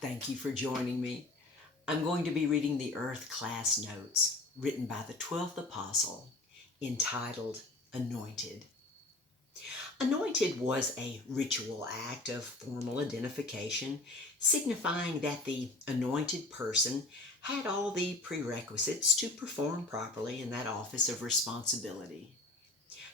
Thank you for joining me. I'm going to be reading the Earth class notes written by the 12th Apostle entitled Anointed. Anointed was a ritual act of formal identification signifying that the anointed person had all the prerequisites to perform properly in that office of responsibility.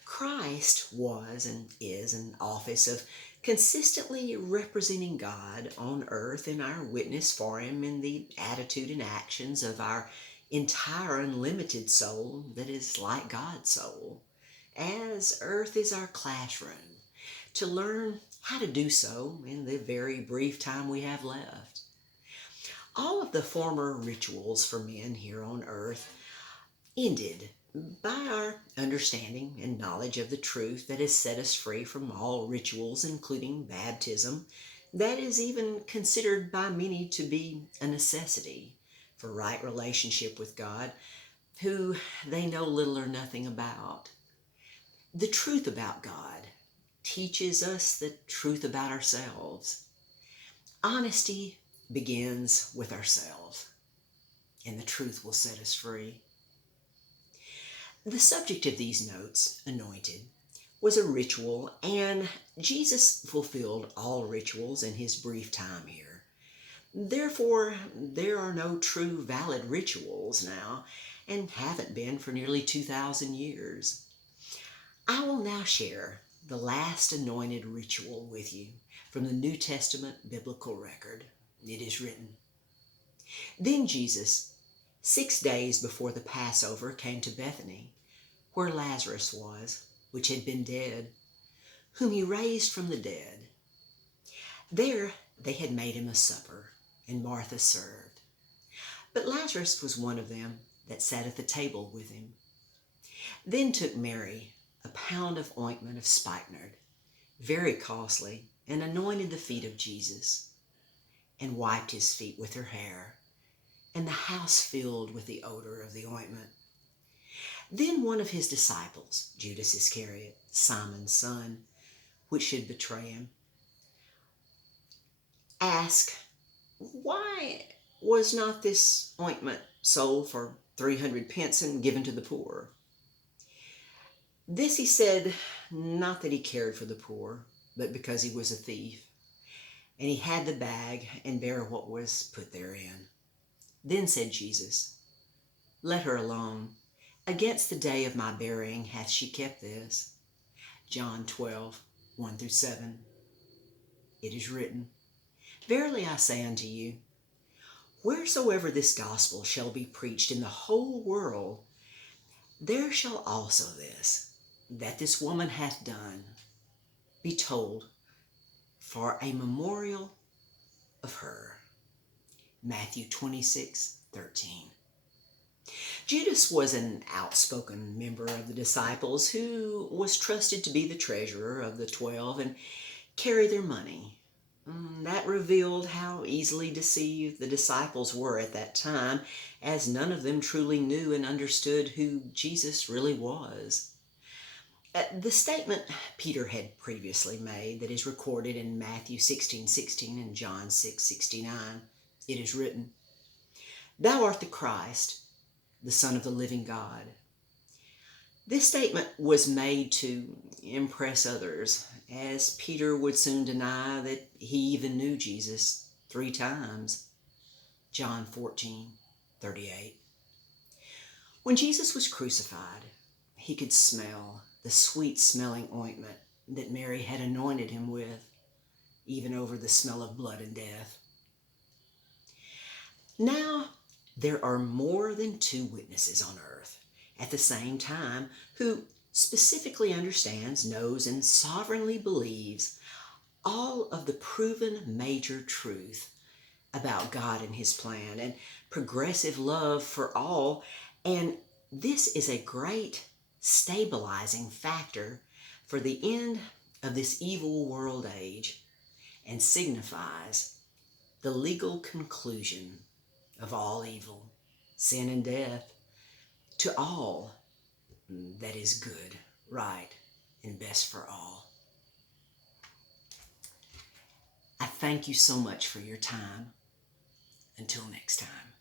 Christ was and is an office of consistently representing God on earth in our witness for Him in the attitude and actions of our entire unlimited soul that is like God's soul, as earth is our classroom, to learn how to do so in the very brief time we have left. All of the former rituals for men here on earth ended by our understanding and knowledge of the truth that has set us free from all rituals, including baptism, that is even considered by many to be a necessity for right relationship with God, who they know little or nothing about. The truth about God teaches us the truth about ourselves. Honesty begins with ourselves, and the truth will set us free. The subject of these notes, Anointed, was a ritual, and Jesus fulfilled all rituals in his brief time here. Therefore, there are no true valid rituals now, and haven't been for nearly 2,000 years. I will now share the last anointed ritual with you from the New Testament biblical record. It is written, "Then Jesus, 6 days before the Passover, came to Bethany, where Lazarus was, which had been dead, whom he raised from the dead. There they had made him a supper, and Martha served. But Lazarus was one of them that sat at the table with him. Then took Mary a pound of ointment of spikenard, very costly, and anointed the feet of Jesus, and wiped his feet with her hair, and the house filled with the odor of the ointment. Then one of his disciples, Judas Iscariot, Simon's son, which should betray him, asked, 'Why was not this ointment sold for 300 pence and given to the poor?' This he said, not that he cared for the poor, but because he was a thief. And he had the bag and bare what was put therein. Then said Jesus, 'Let her alone. Against the day of my burying hath she kept this.' John 12, 1-7. It is written, 'Verily I say unto you, wheresoever this gospel shall be preached in the whole world, there shall also this, that this woman hath done, be told for a memorial of her.' Matthew 26:13. Judas was an outspoken member of the disciples who was trusted to be the treasurer of the 12 and carry their money. That revealed how easily deceived the disciples were at that time, as none of them truly knew and understood who Jesus really was. The statement Peter had previously made that is recorded in Matthew 16:16 and John 6:69, it is written, 'Thou art the Christ, the Son of the living God.' This statement was made to impress others, as Peter would soon deny that he even knew Jesus 3 times. John 14:38. When Jesus was crucified, he could smell the sweet-smelling ointment that Mary had anointed him with, even over the smell of blood and death. Now, there are more than two witnesses on earth at the same time who specifically understands, knows, and sovereignly believes all of the proven major truth about God and his plan and progressive love for all, and this is a great stabilizing factor for the end of this evil world age and signifies the legal conclusion of all evil, sin, and death to all that is good, right, and best for all. I thank you so much for your time. Until next time.